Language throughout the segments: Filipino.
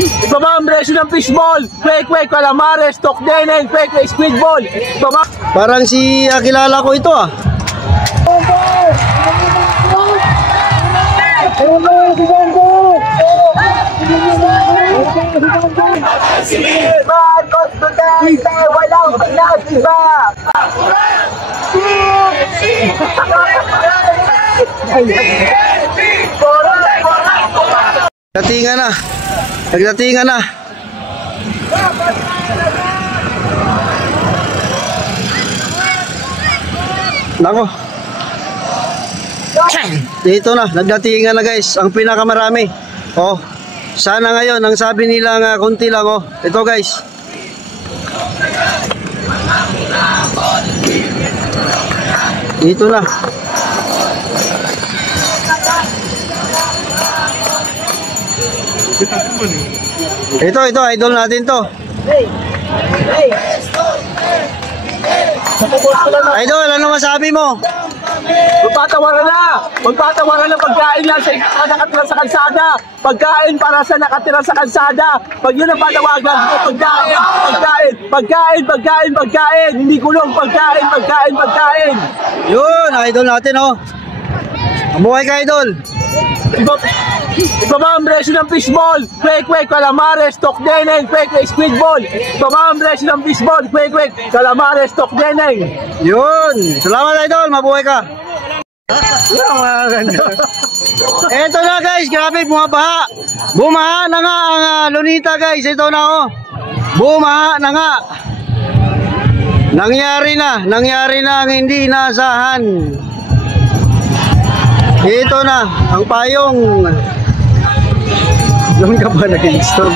Ibaba ang presyo ng fishball. Kwek, calamares, tokdenen, kwek, squid ball. Ibaba. Parang si kilala ko ito ah. Marcos Duterte, walang pinag-iba. Nagdatingan na. Nagdatingan na. Nako. Dito na, nagdatingan na guys, ang pinakamarami. Oh, sana ngayon, ang sabi nila nga kunti lang oh. Ito guys. Dito na. Ito, idol natin to. Idol, ano masabi mo? Magpatawaran na pagkain lang sa nakatira sa kalsada. Pagkain para sa nakatira sa kalsada. Pag yun ang patawagan, pagkain. Hindi kulong, pagkain. Yun, idol natin oh. Mabuhay ka idol. Ibaba ang presyo ng fishball. Kwek, calamares, tokdenen, kwek, squid ball. Ibaba ang presyo ng fishball. Kwek, calamares, tokdenen. Yun, salamat idol, mabuhay ka. Eto na guys, grabe bumabaha. Bumaha na nga ang Lunita guys. Ito na oh. Bumaha na nga. Nangyari na ang hindi inaasahan. Ito na ang payong. Doon ka ba nag-install?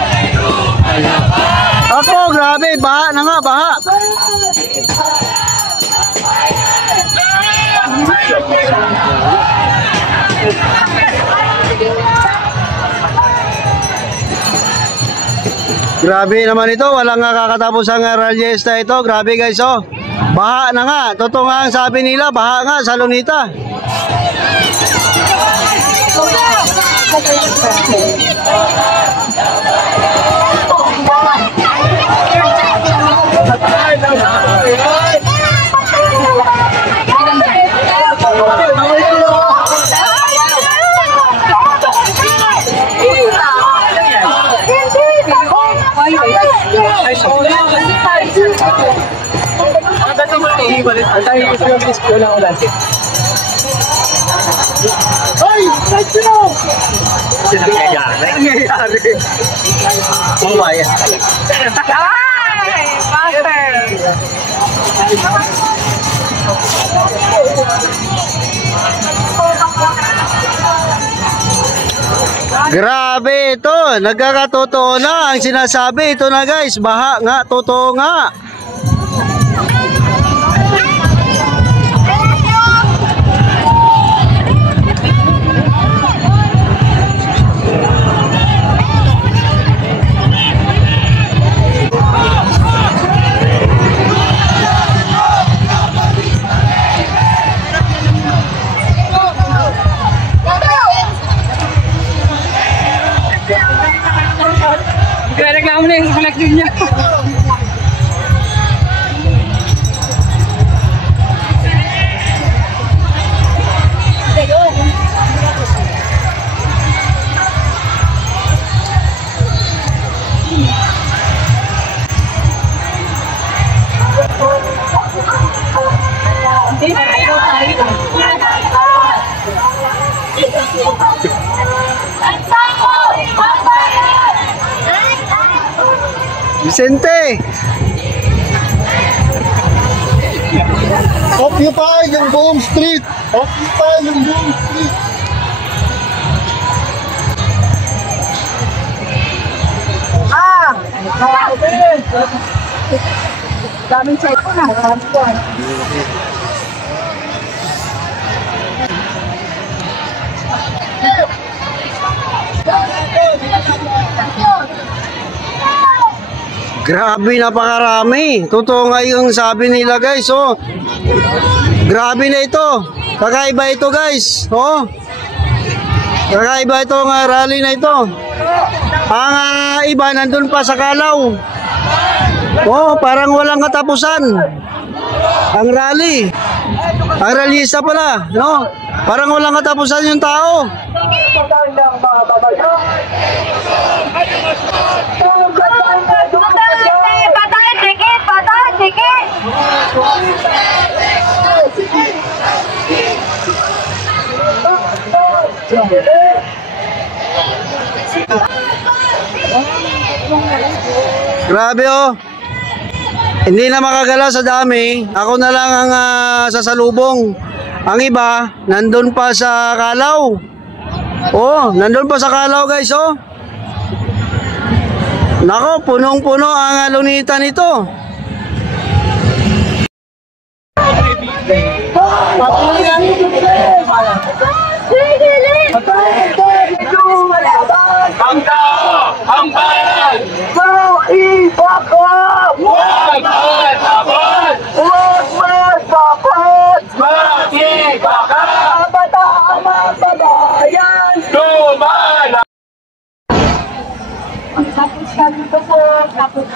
Ako, grabe, baha na nga, baha. Grabe naman ito, walang kakatapos ang ralyesta ito. Grabe guys oh. Baha na nga, totoo nga ang sabi nila, baha nga sa Lunita. Hoy! Sino? Nangyayari. Bumayas talaga. Ay! Master! Grabe ito, nagkakatotoo na ang sinasabi. Ito na guys, baha nga, totoo nga. Kaya reklamo na yung collective niya. Vicente! Occupy yung buong street! Occupy yung buong street! Daming check ko na. Grabe, napakarami. Totoo nga yung sabi nila guys, oh. Grabe na ito. Kakaiba ito guys, oh. Kakaiba itong rally na ito. Ang iba nandun pa sa Kalaw. Oh, parang walang katapusan. Ang rally. Ang rallyista pala, no? Parang walang katapusan yung tao. Patay, tikit, patay, tikit. Grabe oh. Hindi na makagala sa dami. Ako na lang ang sasalubong. Ang iba, nandun pa sa Kalaw. Oh, nandun pa sa Kalaw guys oh. Nako, punong-puno ang Lunita nito. Ang tao, ang bayan, makibaka! Huwag matapos! Huwag matapos! Makibaka! Kabataan mababayan! Tumala! Tapos kami po po, tapos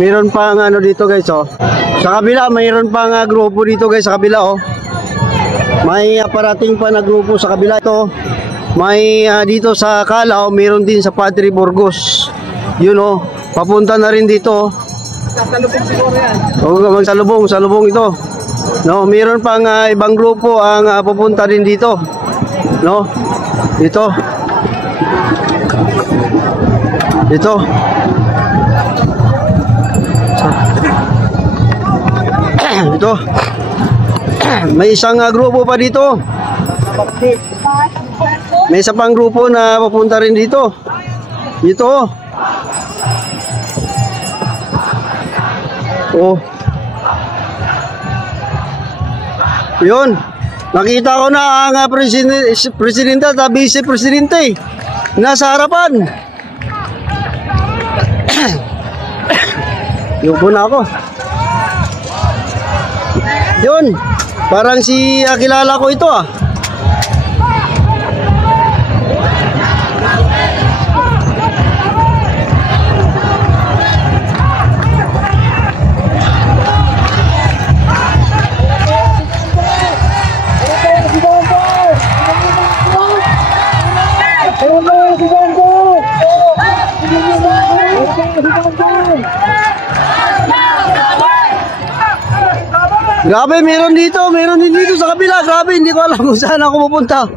Mayroon pang ano dito guys oh. Sa kabila mayroon pang grupo dito guys sa kabila oh. May parating pa na grupo sa kabila ito. May dito sa Kalaw, mayroon din sa Padre Burgos. Yun oh, papunta na rin dito. Sasalubong siguro yan. Oo, magsalubong ito. No, mayroon pang ibang grupo ang pupunta din dito. No? Dito. Dito. Ito. May isang grupo pa dito. May isa pang grupo na pupunta rin dito. Dito. Oh. Yun. Nakita ko na ang presidente at vice-presidente. Nasa harapan. Yubo na ako. Yun. Parang si kilala ko ito ah. Grabe, meron din dito sa kabila. Grabe, hindi ko alam kung saan ako pupunta.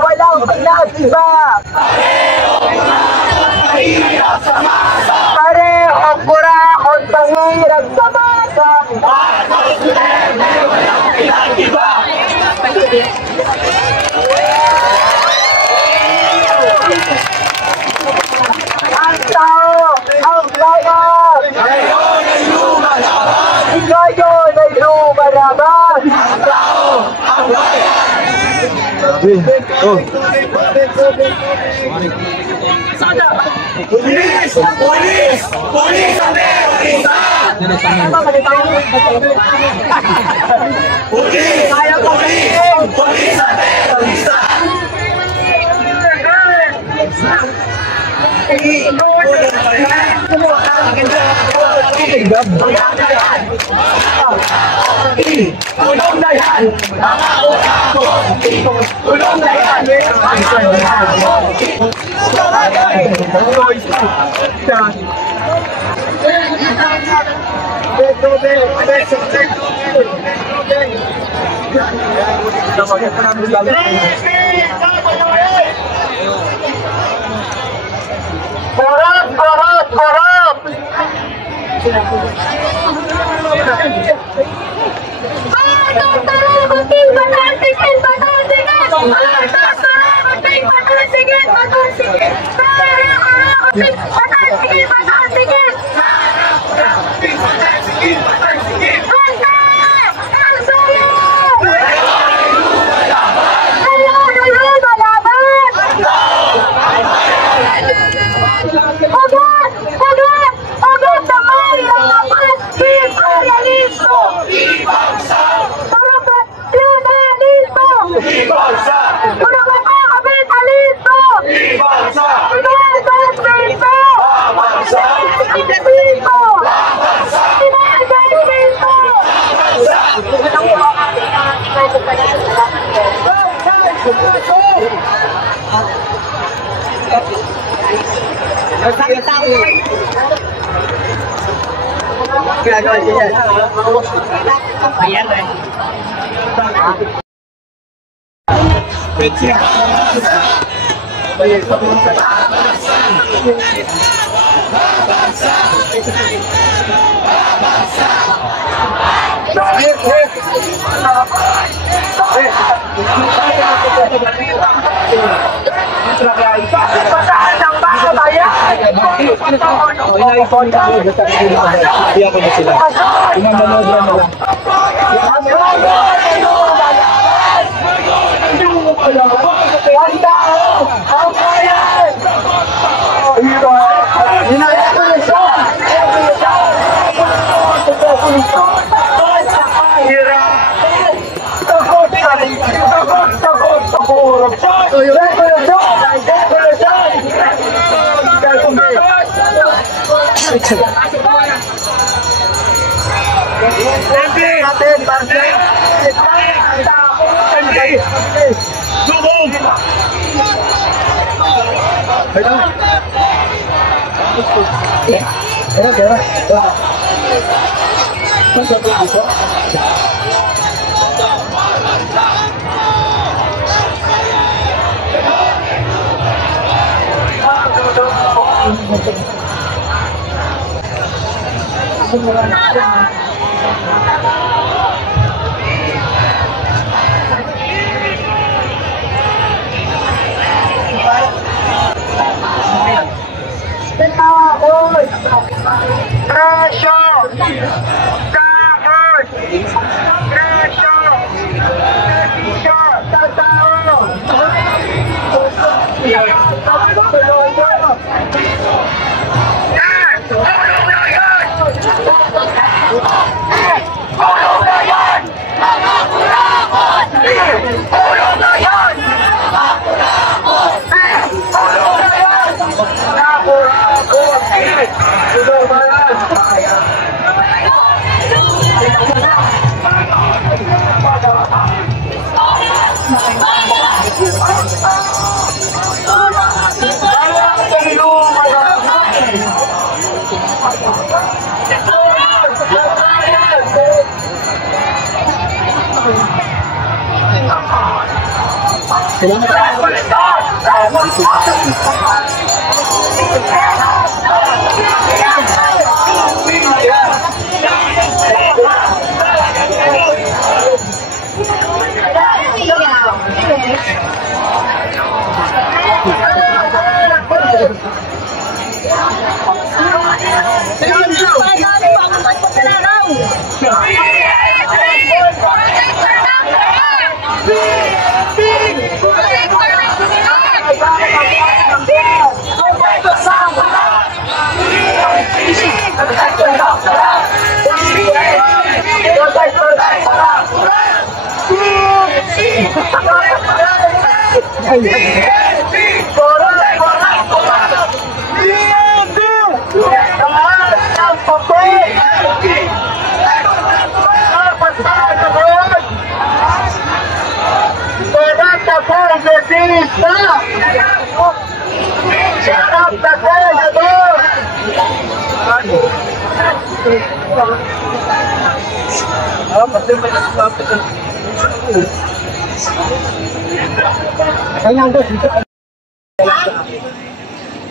Walang pinag-iba. Parehong kurakot pangirap sa masa. Walang pinag-iba. Ang tao, ang bayan. Ngayon ay lumalaban. Ngayon ay lumalaban. Ang tao, ang bayan. Oh. Pulis! Pulis! Pulis ang terorista! Pulis! Pulis ang terorista! Tulong na yan! Mga utako! Tulong na yan! Korap! Korap! Korap!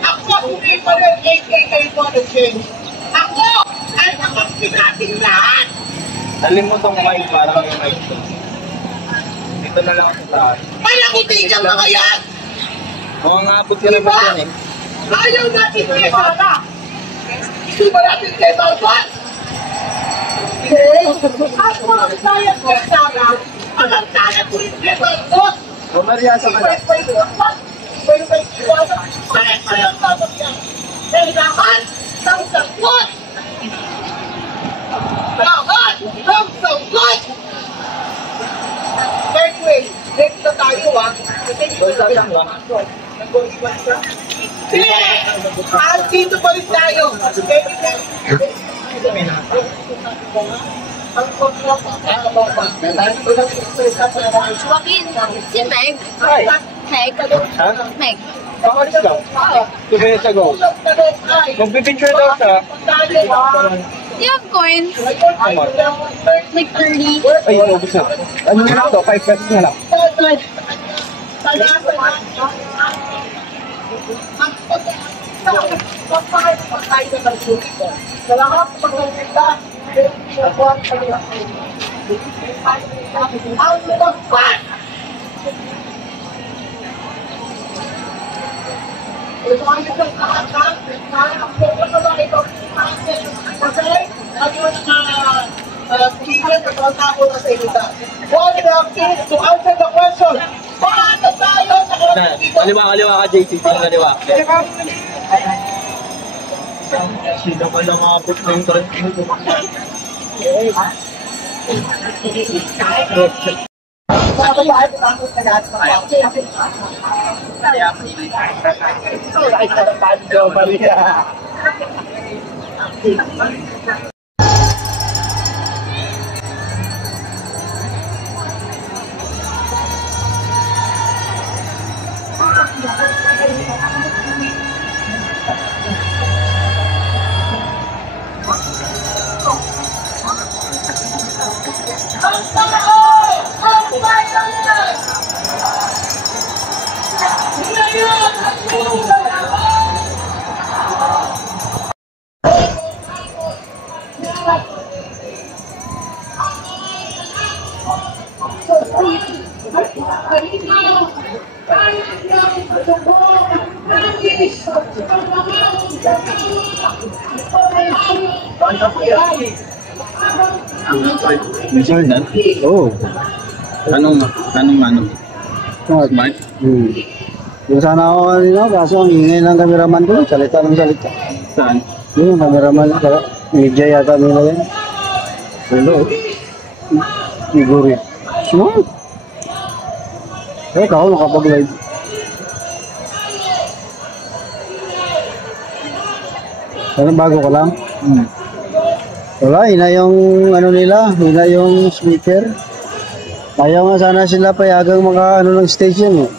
Ako hindi pa rin AKA for the change. Ako ay makapsi natin lahat. Dalhin mo tong mic, parang yung mic to. Dito na lang ako sa taas. Palagutin niya mga yan. Oo nga, abot ka na ba yan eh? Ayaw natin kay Sara. Hindi ba natin kay Sara? Ako ang sayang kay Sara. Ang sayang ko rin kay Sara. Bumariyasa ka na. Kailangan ng sagot! Kailangan ng sagot! Third way, next na tayo dito pa rin tayo. Joaquin, si Meg. Meg. Meg. Pakalis lang. 2 minutes ago. Magpipicture daw siya. Do you have coins? Like 30? Ay, ubus na. Ano na ito? 5 pesos na lang. Kaliwa ka, JC. Kaliwa. Sino ka lang abot na yung trend mo? Oo. Anong Smart? Yung sana ako kanina, kaso ang ingay ng cameraman ko, salita ng salita. Saan? Yung cameraman, media yata nila yan. Hello. Iguri. Smart. Eh, ako nakapag-live. Ano, bago ka lang? Wala, ina yung ano nila, ina yung speaker. Ayaw nga sana sila payagang maka ano ng station eh.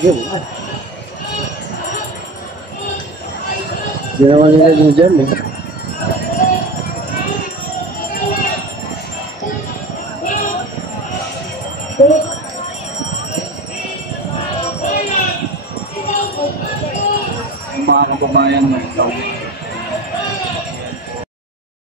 Yun. Hindi naman nila yun dyan eh. Mga kababayan mo.